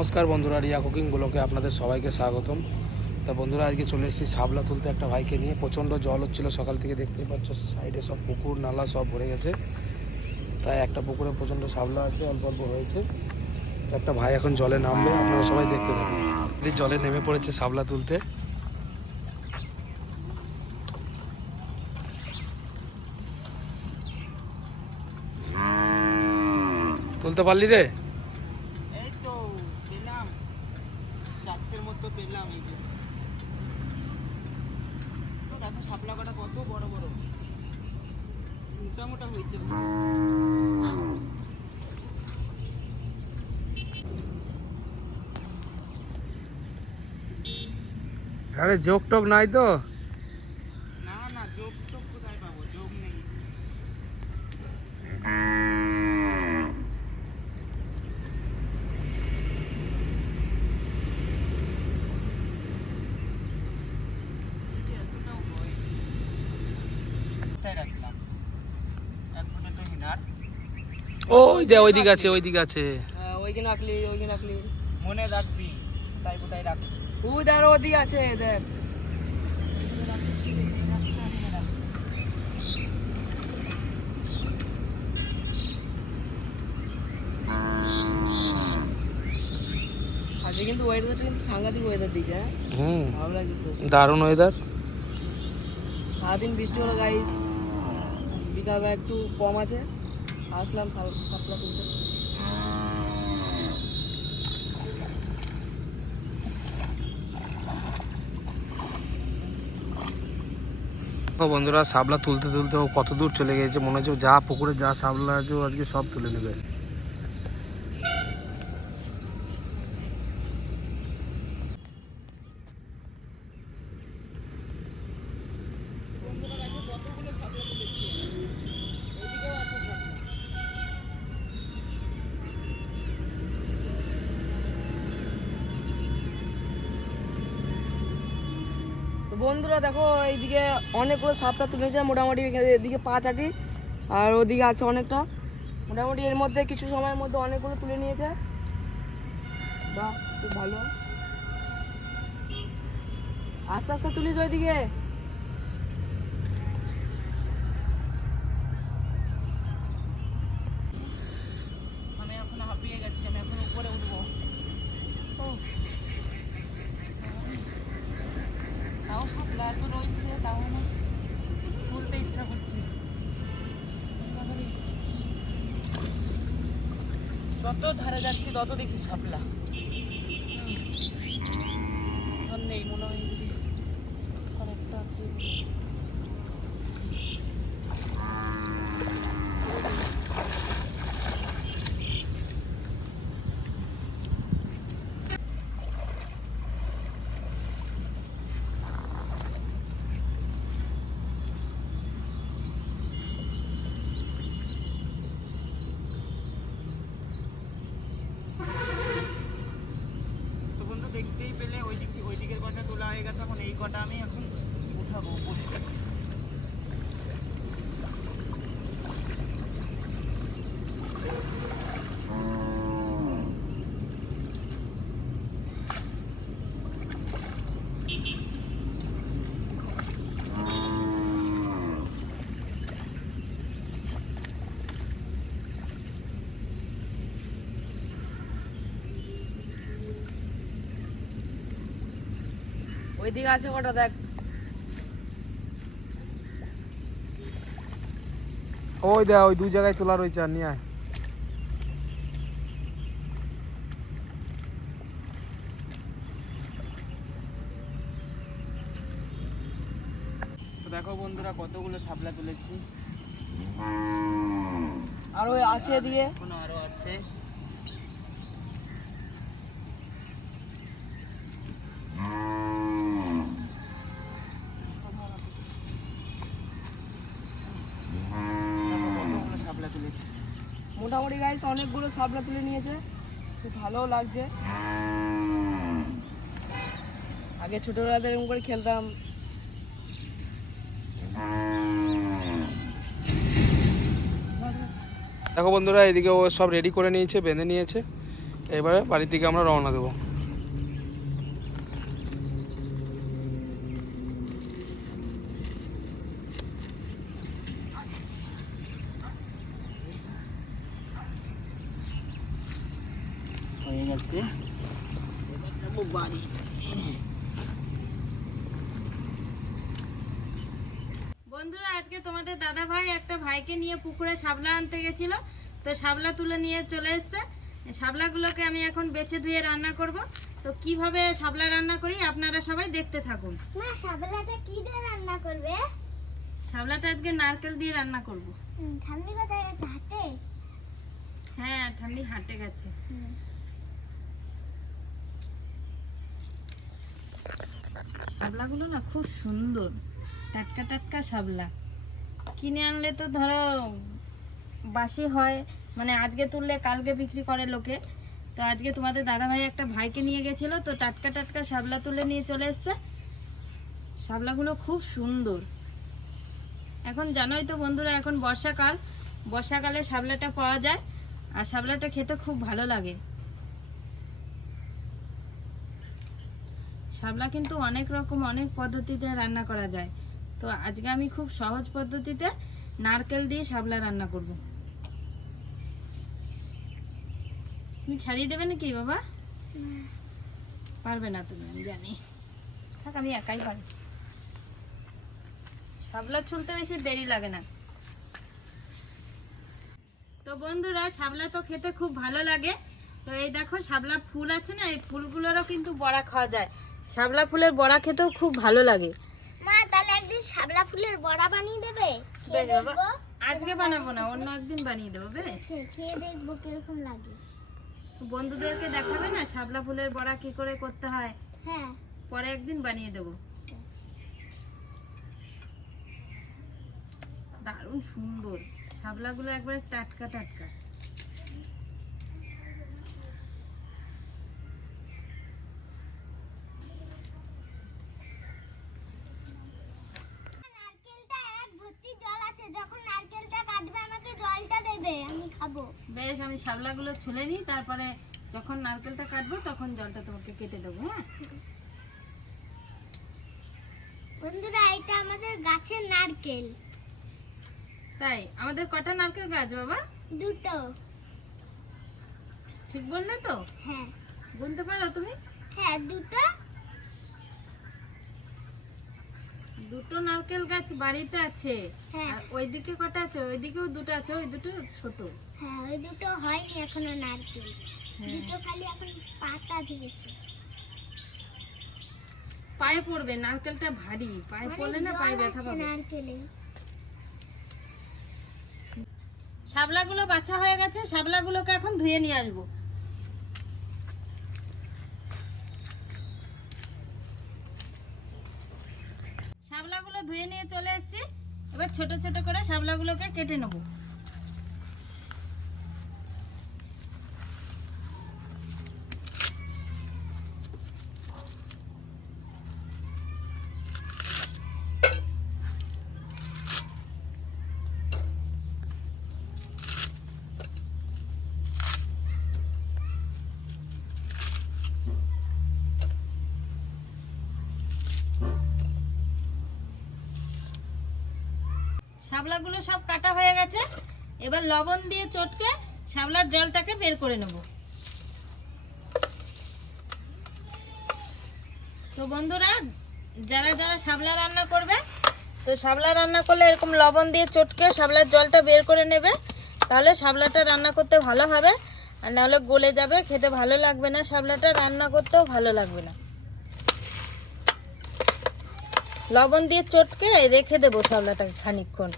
নমস্কার বন্ধুরা, রিয়া কুকিং ব্লকে আপনাদের সবাইকে স্বাগতম। তা বন্ধুরা, আজকে চলে এসেছি সাবলা তুলতে একটা ভাইকে নিয়ে। প্রচণ্ড জল হচ্ছিল, সকাল থেকে দেখতেই পাচ্ছ, সাইডে সব পুকুর, নালা সব ভরে গেছে। তাই একটা পুকুরে প্রচণ্ড সাবলা আছে, অল্প অল্প হয়েছে। একটা ভাই এখন জলে নামবে, আপনারা সবাই দেখতে এই জলে নেমে পড়েছে সাবলা তুলতে। তুলতে পারলি রে এই তো পেলাম চারটের কত বড় বড়। হয়েছে। আরে জোক টোক নাই তো না না যোগ টোগ কোথায় পাবো যোগ নেই এতটাও হয়নি। কোথায় রাখলাম এক ফুটে তো মিনার ওই দে ওইদিকে আছে ওইদিকে আছে। ওইখানে রাখলি ওইখানে রাখলি। মনে রাখবি কোথায় কোথায় রাখবি ওই দেখ ওদিকে আছে দেখ। আজকে কিন্তু ওয়েদারটা কিন্তু সাংঘাতিক ওয়েদার দিয়েছে হ্যাঁ? হুম। ভালো লাগছে দারুণ ওয়েদার সারাদিন বৃষ্টি হলো গাইস বিকালবেলা একটু কম আছে। আসলাম সাপলা ও বন্ধুরা সাবলা তুলতে তুলতে ও কত দূর চলে গেছে, মনে হচ্ছে যা পুকুরে যা সাবলা আছে আজকে সব তুলে নেবে। বন্ধুরা দেখো, এইদিকে অনেকগুলো সাপটা তুলেছে, মোটামুটি এদিকে পাঁচ আটি আর ওদিকে আছে অনেকটা। মোটামুটি এর মধ্যে কিছু সময়ের মধ্যে অনেকগুলো তুলে নিয়েছে। বাহ খুব ভালো। আস্তে আস্তে তুলিস ওইদিকে আমি এখন হাঁপিয়ে গেছি, আমি এখন উপরে উঠবো। ও। শাপলা এত রয়েছে তাও আমার তুলতে ইচ্ছা করছে যত ধারে যাচ্ছি তত দেখি শাপলা আর নেই মনে হয় যদি আরেকটা আছে তো বন্ধু দেখতেই পেলে ওই দিক ওই দিকের কটা তোলা হয়ে গেছে এখন এই কটা আমি এখন উঠাবো উপরে। ওইদিকে আছে কটা দেখ। ওই দে ওই দুই জায়গায় তোলা রয়েছে আর নিয়ে আয়। তো দেখো বন্ধুরা কতগুলো শাপলা তুলেছি। আর ওই আছে দিয়ে আরও আছে দেখো কতগুলো শাপলা তুলেছি মোটামুটি গাইস অনেকগুলো সাবলা তুলে নিয়েছে। খুব ভালোও লাগছে। আগে ছোটবেলাতে এরকম করে খেলতাম। দেখো বন্ধুরা, এদিকে ও সব রেডি করে নিয়েছে, বেঁধে নিয়েছে। এবারে বাড়ির দিকে আমরা রওনা দেবো হয়ে গেছে এবার যাব বাড়ি বন্ধুরা আজকে তোমাদের দাদা ভাই একটা ভাইকে নিয়ে পুকুরে শাবলা আনতে গেছিল। তো শাবলা তুলে নিয়ে চলে এসছে। শাবলাগুলোকে আমি এখন বেছে ধুয়ে রান্না করব। তো কীভাবে শাবলা রান্না করি আপনারা সবাই দেখতে থাকুন। মা শাবলাটা কি দিয়ে রান্না করবে? শাবলাটা আজকে নারকেল দিয়ে রান্না করব। ঠাম্মি কোথায় গেছে? হাতে হ্যাঁ ঠান্ডি হাঁটে গেছে। শাবলাগুলো না খুব সুন্দর। টাটকা টাটকা শাবলা। কিনে আনলে তো ধরো বাসি হয়। মানে আজকে তুললে কালকে বিক্রি করে লোকে। তো আজকে তোমাদের দাদা ভাই একটা ভাইকে নিয়ে গেছিল, তো টাটকা টাটকা শাবলা তুলে নিয়ে চলে এসছে। শাবলাগুলো খুব সুন্দর। এখন জানোই তো বন্ধুরা, এখন বর্ষাকাল। বর্ষাকালে শাবলাটা পাওয়া যায়, আর শাবলাটা খেতে খুব ভালো লাগে। শাবলা কিন্তু অনেক রকম, অনেক পদ্ধতিতে রান্না করা যায়। তো আজকে আমি খুব সহজ পদ্ধতিতে নারকেল দিয়ে শাবলা রান্না করব। তুমি ছাড়িয়ে দেবে নাকি বাবা? পারবে না তুমি আমি জানি। থাক আমি একাই পারি। শাবলা ছুলতে বেশি দেরি লাগে না। তো বন্ধুরা শাবলা তো খেতে খুব ভালো লাগে। তো এই দেখো শাবলা ফুল আছে না এই ফুলগুলোরও কিন্তু বড়া খাওয়া যায়। শাবলা ফুলের বড়া খেতেও খুব ভালো লাগে। একদিন শাবলা ফুলের বড়া বানিয়ে দেবে? খেয়ে দেখব আজকে বানাবো না অন্য একদিন বানিয়ে দেবো বেশ খেয়ে দেখব কীরকম লাগে। বন্ধুদেরকে দেখাবে না শাপলা ফুলের বড়া কি করে করতে হয়? হ্যাঁ। পরে একদিন বানিয়ে দেবো। দারুণ সুন্দর। শাপলাগুলো একবারে টাটকা টাটকা নারকেলটা এক ভর্তি জল আছে যখন নারকেলটা কাটবে আমাকে জলটা দেবে আমি খাব বেশ আমি শাপলাগুলো ছুলে নিই তারপরে যখন নারকেলটা কাটবো তখন জলটা তোমাকে কেটে দেবো হ্যাঁ? বন্ধুরা এটা আমাদের গাছের নারকেল। তাই আমাদের কটা নারকেল গাছ বাবা? দুটো। ঠিক বললে তো? হ্যাঁ। গুনতে পারো তুমি? হ্যাঁ দুটো। দুটো নারকেল গাছ বাড়িতে আছে। হ্যাঁ। আর ওইদিকে কটা আছে? ওইদিকেও দুটো আছে ওই দুটো ছোট। হ্যাঁ ওই দুটো হয়নি এখনও নারকেল। হ্যাঁ। দুটো খালি এখন পাতা দিয়েছে। পায়ে পড়বে নারকেলটা ভারী। পায়ে পড়লে না পায়ে ব্যথা পাবে? নারকেলে। শাবলাগুলো বাছা হয়ে গেছে শাবলাগুলোকে এখন ধুয়ে নিয়ে আসব। শাবলাগুলো ধুয়ে নিয়ে চলে এসেছি। এবার ছোট ছোট করে শাবলাগুলোকে কেটে নেব। শাবলাগুলো সব কাটা হয়ে গেছে। এবার লবণ দিয়ে চটকে শাবলার জলটাকে বের করে নেব। তো বন্ধুরা, যারা যারা শাবলা রান্না করবে, তো শাবলা রান্না করলে এরকম লবণ দিয়ে চটকে শাবলার জলটা বের করে নেবে, তাহলে শাবলাটা রান্না করতে ভালো হবে। আর নাহলে গলে যাবে, খেতে ভালো লাগবে না। শাবলাটা রান্না করতেও ভালো লাগবে না। লবণ দিয়ে চটকে রেখে দেবো শাবলাটাকে খানিকক্ষণ।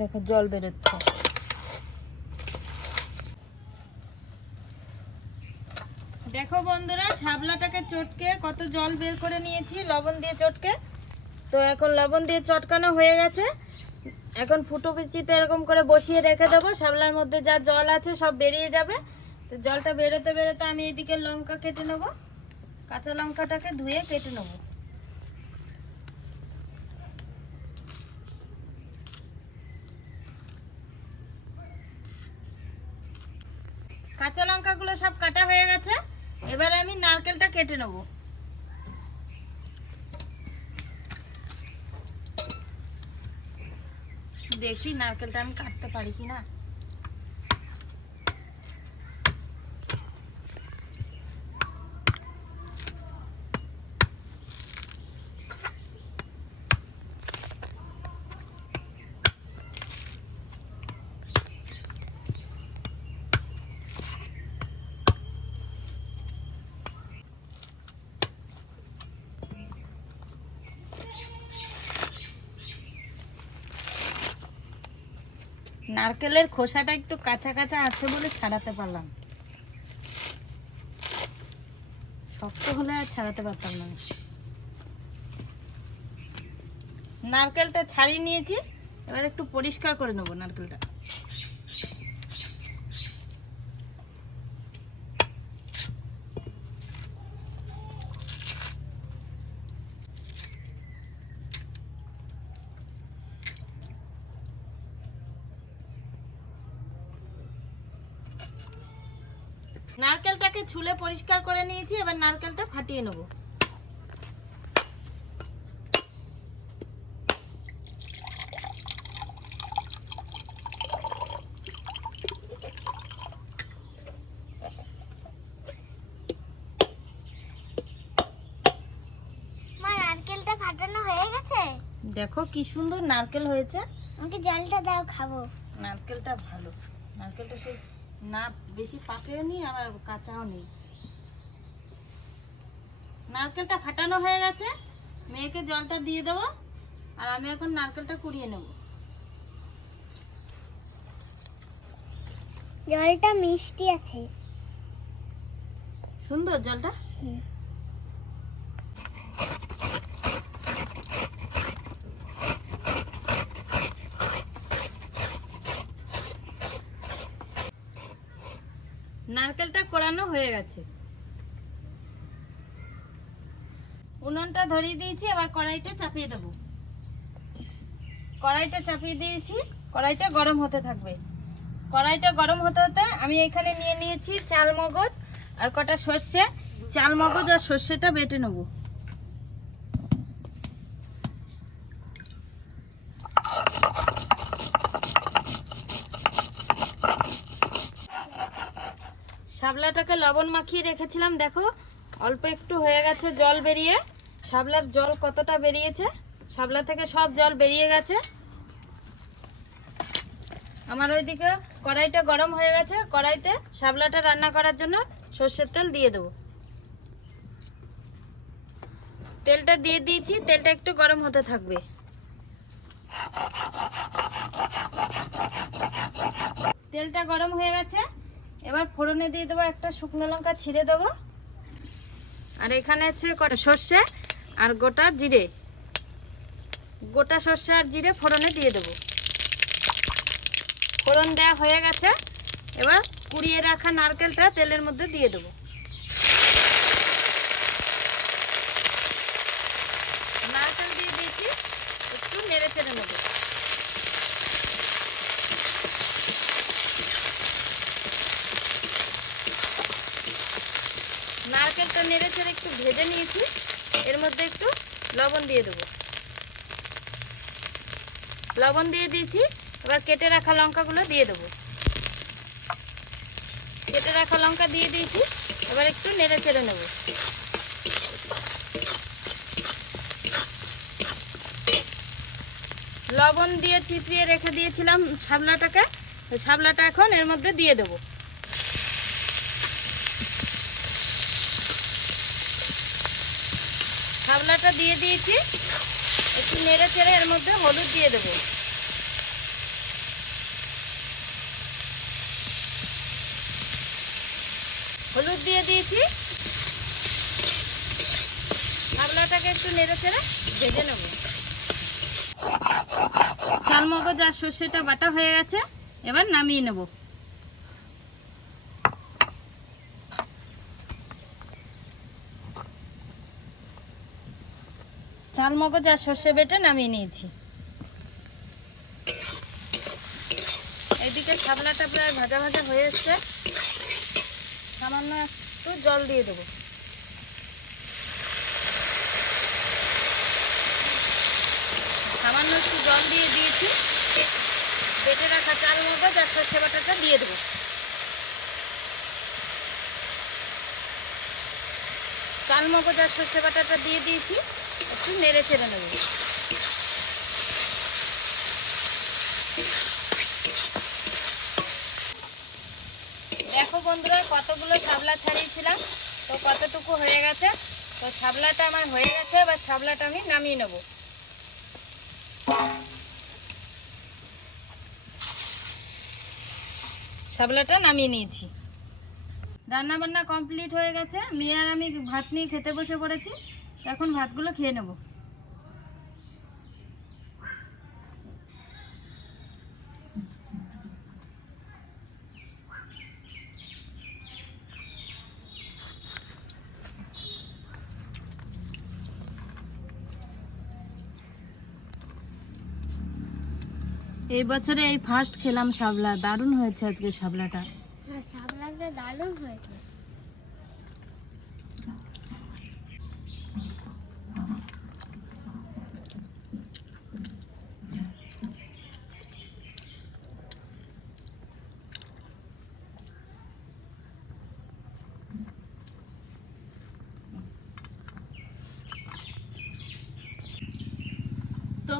দেখো, জল বেরোচ্ছে। দেখো বন্ধুরা শাবলাটাকে চটকে কত জল বের করে নিয়েছি, লবণ দিয়ে চটকে। তো এখন লবণ দিয়ে চটকানো হয়ে গেছে। এখন ফুটো পিচিতে এরকম করে বসিয়ে রেখে দেবো। শাবলার মধ্যে যা জল আছে সব বেরিয়ে যাবে। তো জলটা বেরোতে বেরোতে আমি এদিকে লঙ্কা কেটে নেব। কাঁচা লঙ্কাটাকে ধুয়ে কেটে নেব। কাঁচা লঙ্কাগুলো সব কাটা হয়ে গেছে। এবারে আমি নারকেলটা কেটে নেব। দেখি নারকেলটা আমি কাটতে পারি কি না নারকেলের খোসাটা একটু কাঁচা কাঁচা আছে বলে ছাড়াতে পারলাম। শক্ত হলে আর ছাড়াতে পারতাম না। নারকেলটা ছাড়িয়ে নিয়েছি, এবার একটু পরিষ্কার করে নেব নারকেলটা নারকেলটাকে ছুলে পরিষ্কার করে নিয়েছি এবার নারকেলটা ফাটিয়ে নেব। মা নারকেলটা ফাটানো হয়ে গেছে? দেখো কি সুন্দর নারকেল হয়েছে। আমাকে জলটা দাও খাব। নারকেলটা ভালো। নারকেলটা সেই না বেশি পাকেও নেই আবার কাঁচাও নেই। নারকেলটা ফাটানো হয়ে গেছে। মেয়েকে জলটা দিয়ে দেবো আর আমি এখন নারকেলটা কুড়িয়ে নেব। জলটা মিষ্টি আছে। সুন্দর জলটা? নারকেলটা কোড়ানো হয়ে গেছে। উনুনটা ধরিয়ে দিয়েছি, এবার কড়াইটা চাপিয়ে দেবো। কড়াইটা চাপিয়ে দিয়েছি, কড়াইটা গরম হতে থাকবে। কড়াইটা গরম হতে হতে আমি এখানে নিয়ে নিয়েছি চাল মগজ আর কটা সর্ষে। চাল মগজ আর সর্ষেটা বেটে নেব। শাপলাটাকে লবণ মাখিয়ে রেখেছিলাম, দেখো, অল্প একটু হয়ে গেছে জল বেরিয়ে। শাপলার জল কতটা বেরিয়েছে? শাপলা থেকে সব জল বেরিয়ে গেছে। আমার ওইদিকে কড়াইটা গরম হয়ে গেছে। কড়াইতে শাপলাটা রান্না করার জন্য সর্ষের তেল দিয়ে দেবো। তেলটা দিয়ে দিয়েছি, তেলটা একটু গরম হতে থাকবে। তেলটা গরম হয়ে গেছে। এবার ফোড়নে দিয়ে দেবো একটা শুকনো লঙ্কা, ছিঁড়ে দেবো। আর এখানে আছে সর্ষে আর গোটা জিরে, গোটা সর্ষে আর জিরে ফোড়নে দিয়ে দেবো। ফোড়ন দেওয়া হয়ে গেছে, এবার কুড়িয়ে রাখা নারকেলটা তেলের মধ্যে দিয়ে দেবো। নারকেল দিয়ে দিয়েছি, একটু নেড়ে চেড়ে নেব। নারকেলটা নেড়ে চেড়ে একটু ভেজে নিয়েছি। এর মধ্যে একটু লবণ দিয়ে দেবো। লবণ দিয়ে দিয়েছি, এবার কেটে রাখা লঙ্কাগুলো দিয়ে দেবো। কেটে রাখা লঙ্কা দিয়ে দিয়েছি, এবার একটু নেড়ে চেড়ে নেব। লবণ দিয়ে চিপড়িয়ে রেখে দিয়েছিলাম শাপলাটাকে, ওই শাপলাটা এখন এর মধ্যে দিয়ে দেবো শাপলাটা দিয়ে দিয়েছি। একটু নেড়ে চেড়ে এর মধ্যে হলুদ দিয়ে দেবো। হলুদ দিয়ে দিয়েছি। শাপলাটাকে একটু নেড়ে চেড়ে ভেজে নেব। চাল মগজ আর সর্ষেটা বাটা হয়ে গেছে। এবার নামিয়ে নেব। চাল, মগজ আর সর্ষে বেটে নামিয়ে নিয়েছি। এদিকে শাপলাটা প্রায় ভাজা ভাজা হয়ে এসছে। সামান্য একটু জল দিয়ে দেবো। সামান্য একটু জল দিয়ে দিয়েছি। বেটে রাখা চাল, মগজ আর সর্ষে বাটাটা দিয়ে দেবো। চাল, মগজ আর সর্ষে বাটাটা দিয়ে দিয়েছি। একটু নেড়ে চেড়ে দেখো বন্ধুরা, কতগুলো শাবলা ছাড়িয়েছিলাম। তো কতটুকু হয়ে গেছে? তো শাবলাটা আমার হয়ে গেছে, এবার শাবলাটা আমি নামিয়ে নেব। শাবলাটা নামিয়ে নিয়েছি। রান্না বান্না কমপ্লিট হয়ে গেছে। মেয়ে আর আমি ভাত নিয়ে খেতে বসে পড়েছি। এখন ভাতগুলো খেয়ে নেব। এই বছরে এই ফার্স্ট খেলাম শাবলা, দারুণ হয়েছে আজকে শাবলাটা। হ্যাঁ সাবলাটা দারুণ হয়েছে।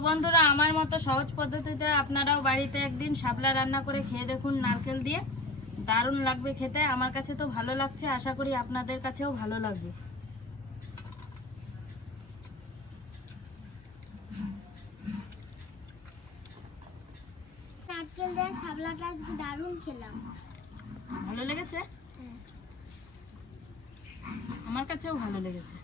বন্ধুরা আমার মতো সহজ পদ্ধতিতে আপনারাও বাড়িতে একদিন শাপলা রান্না করে খেয়ে দেখুন নারকেল দিয়ে। দারুণ লাগবে খেতে আমার কাছে তো ভালো লাগছে আশা করি আপনাদের কাছেও ভালো লাগবে। নারকেল দিয়ে সাবলাটা দারুণ খেলাম। ভালো লেগেছে? আমার কাছেও ভালো লেগেছে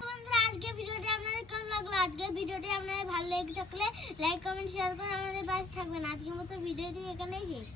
বন্ধুরা আজকে ভিডিওটি আপনাদের কেমন লাগল? আজকে ভিডিওটি আপনাদের ভালো লেগে থাকলে লাইক কমেন্ট শেয়ার করে আমাদের পাশে থাকবেন। আজকের মতো ভিডিওটি এখানেই শেষ।